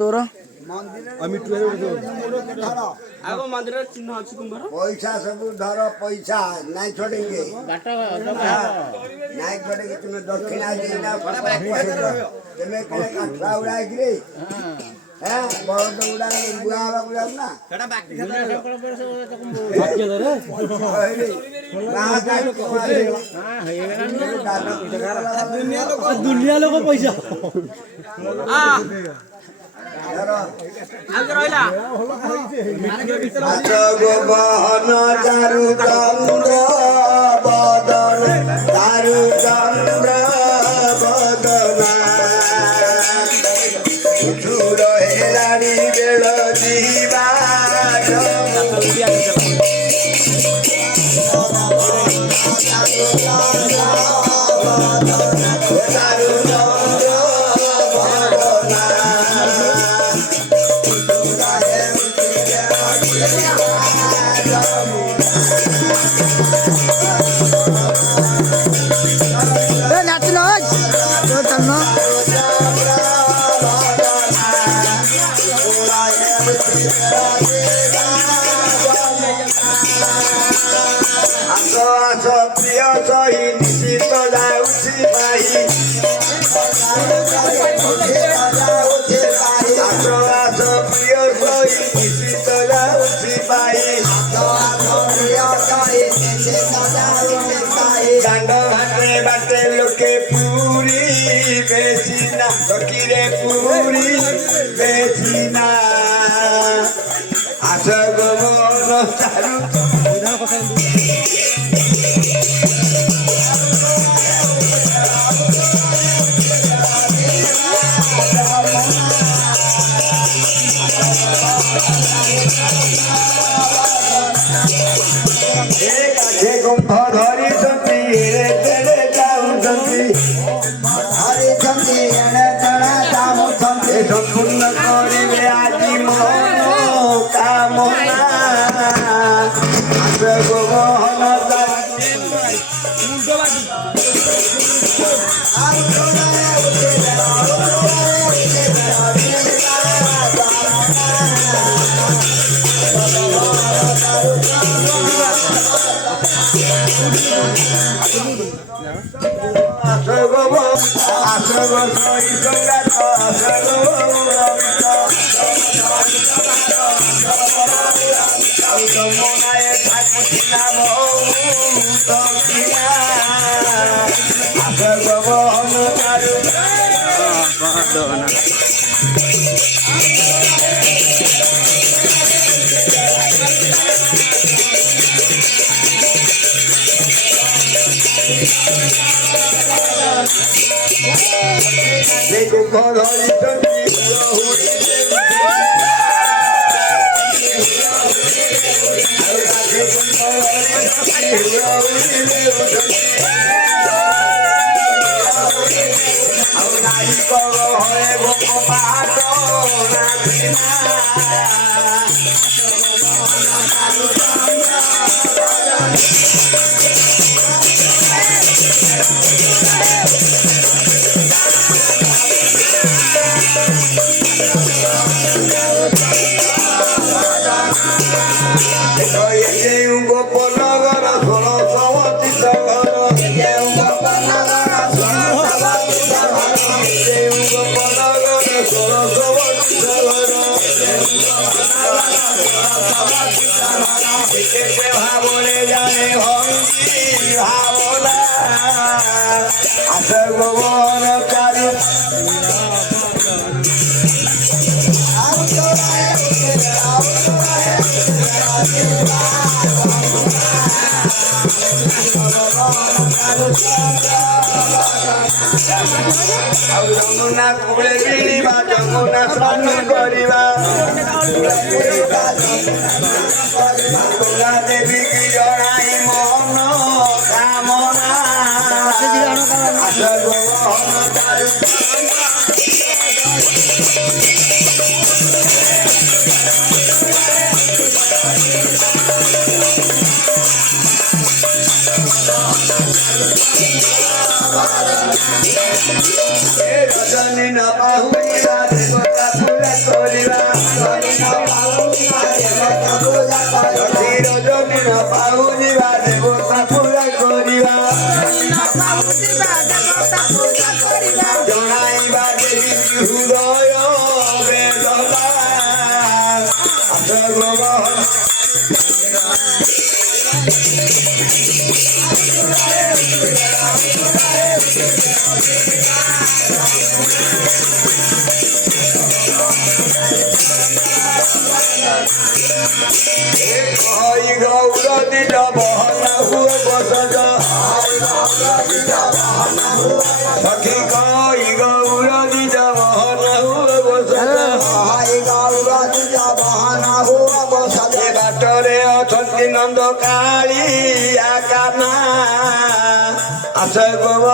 তোর আমি आगो मंदिर चिन्ह अछि तुम्हारा पैसा सब धर पैसा नहीं छोड़ेंगे नहीं छोड़ेंगे तुम्हें दक्षिणा देना तुम्हें कने काठा उड़ा गिरे हैं बहुत उड़ा बुआ बुआ ना सेटा बाकी दुनिया लोक पैसा आगे रहिला बहन चारु चंद्र बदन चारु चंद्र बदना छुर हेलानी बेल जीवा Sakire puri becina asa gomono taru ek gompa dhari santi ere tere jaunti hari santi সম্পূর্ণ করিবে আজি মন কামনা গোবহন যমুনা কুলে বিড়িবা যমুনা স্নান করিবা তোরা দেবী কি জনাই মন কামনা রজনী ন পাহুনিবা দেবতা পূজা করিবা রজনী ন পাহুনিবা দেবতা পূজা করিবা জনাইবা দেবী হৃদয় বেদনা গৌর দিল বহনা হুয় বসজ সখী কই গৌর দিল বহনা হুয় বসজ বাটরে অଛନ୍ତି নন্দ কালী কানা আস গোব